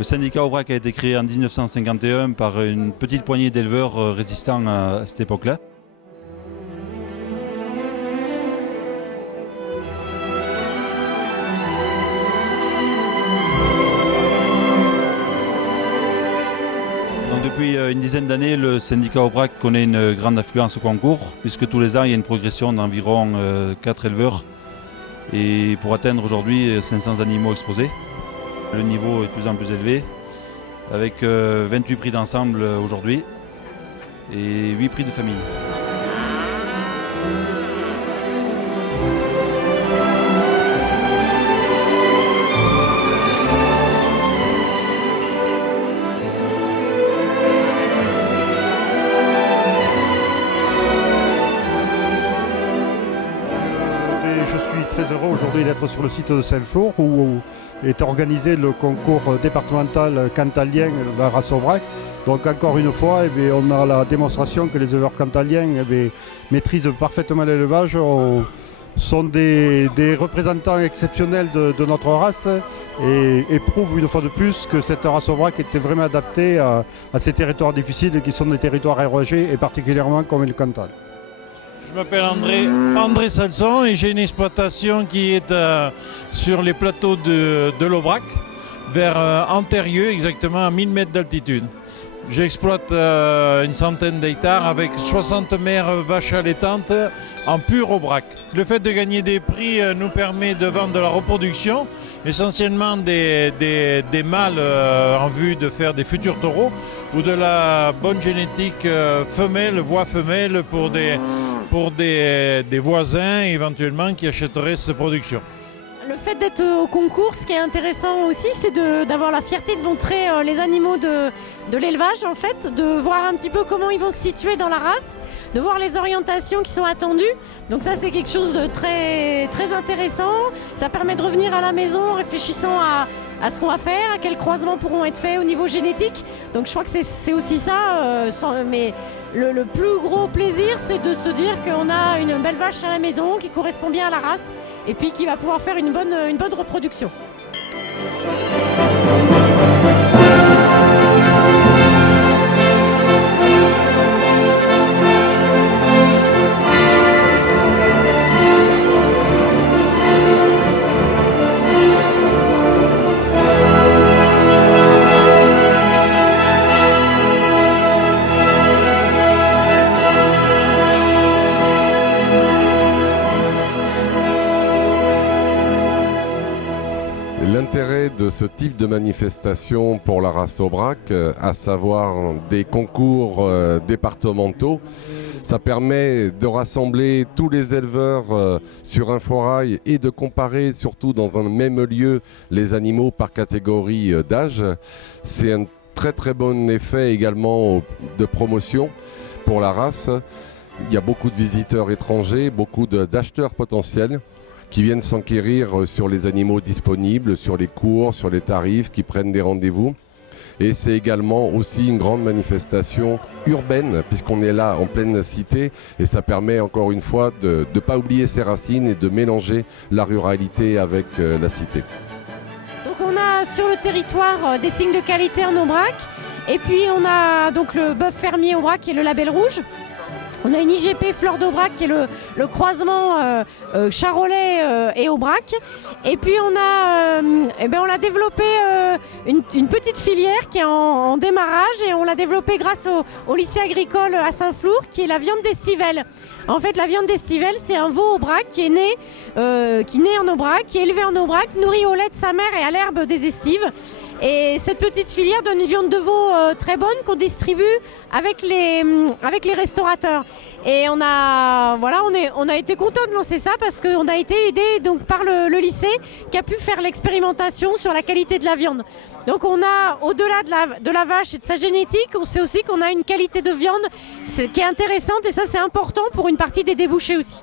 Le syndicat Aubrac a été créé en 1951 par une petite poignée d'éleveurs résistants à cette époque-là. Donc depuis une dizaine d'années, le syndicat Aubrac connaît une grande affluence au concours, puisque tous les ans il y a une progression d'environ 4 éleveurs et pour atteindre aujourd'hui 500 animaux exposés. Le niveau est de plus en plus élevé, avec 28 prix d'ensemble aujourd'hui et 8 prix de famille. Je suis très heureux aujourd'hui d'être sur le site de Saint-Flour où est organisé le concours départemental cantalien de la race Aubrac. Donc encore une fois, on a la démonstration que les éleveurs cantaliens maîtrisent parfaitement l'élevage, sont des représentants exceptionnels de notre race et prouvent une fois de plus que cette race Aubrac était vraiment adaptée à ces territoires difficiles qui sont des territoires érogés et particulièrement comme le Cantal. Je m'appelle André Salson et j'ai une exploitation qui est sur les plateaux de l'Aubrac, vers Antérieux, exactement à 1000 mètres d'altitude. J'exploite une centaine d'hectares avec 60 mères vaches allaitantes en pur Aubrac. Le fait de gagner des prix nous permet de vendre de la reproduction, essentiellement des mâles en vue de faire des futurs taureaux ou de la bonne génétique femelle, voix femelle pour des voisins éventuellement qui achèteraient cette production. Le fait d'être au concours, ce qui est intéressant aussi, c'est d'avoir la fierté de montrer les animaux de l'élevage, en fait, de voir un petit peu comment ils vont se situer dans la race, de voir les orientations qui sont attendues. Donc ça, c'est quelque chose de très, très intéressant. Ça permet de revenir à la maison en réfléchissant à ce qu'on va faire, à quels croisements pourront être faits au niveau génétique. Donc je crois que c'est aussi ça. Mais le plus gros plaisir, c'est de se dire qu'on a une belle vache à la maison qui correspond bien à la race et puis qui va pouvoir faire une bonne reproduction. L'intérêt de ce type de manifestation pour la race Aubrac, à savoir des concours départementaux, ça permet de rassembler tous les éleveurs sur un forail et de comparer surtout dans un même lieu les animaux par catégorie d'âge. C'est un très très bon effet également de promotion pour la race. Il y a beaucoup de visiteurs étrangers, beaucoup d'acheteurs potentiels qui viennent s'enquérir sur les animaux disponibles, sur les cours, sur les tarifs, qui prennent des rendez-vous. Et c'est également aussi une grande manifestation urbaine, puisqu'on est là en pleine cité, et ça permet encore une fois de ne pas oublier ses racines et de mélanger la ruralité avec la cité. Donc on a sur le territoire des signes de qualité en Aubrac, et puis on a donc le bœuf fermier Aubrac qui est le label rouge. On a une IGP Fleur d'Aubrac qui est le croisement charolais et Aubrac. Et puis on a développé une petite filière qui est en démarrage et on l'a développée grâce au lycée agricole à Saint-Flour qui est la viande d'estivelle. En fait, la viande d'estivelle, c'est un veau Aubrac qui naît en Aubrac, qui est élevé en Aubrac, nourri au lait de sa mère et à l'herbe des estives. Et cette petite filière donne une viande de veau très bonne qu'on distribue avec les restaurateurs. Et on a été content de lancer ça parce qu'on a été aidé donc par le lycée qui a pu faire l'expérimentation sur la qualité de la viande. Donc on a, au-delà de la vache et de sa génétique, on sait aussi qu'on a une qualité de viande qui est intéressante et ça c'est important pour une partie des débouchés aussi.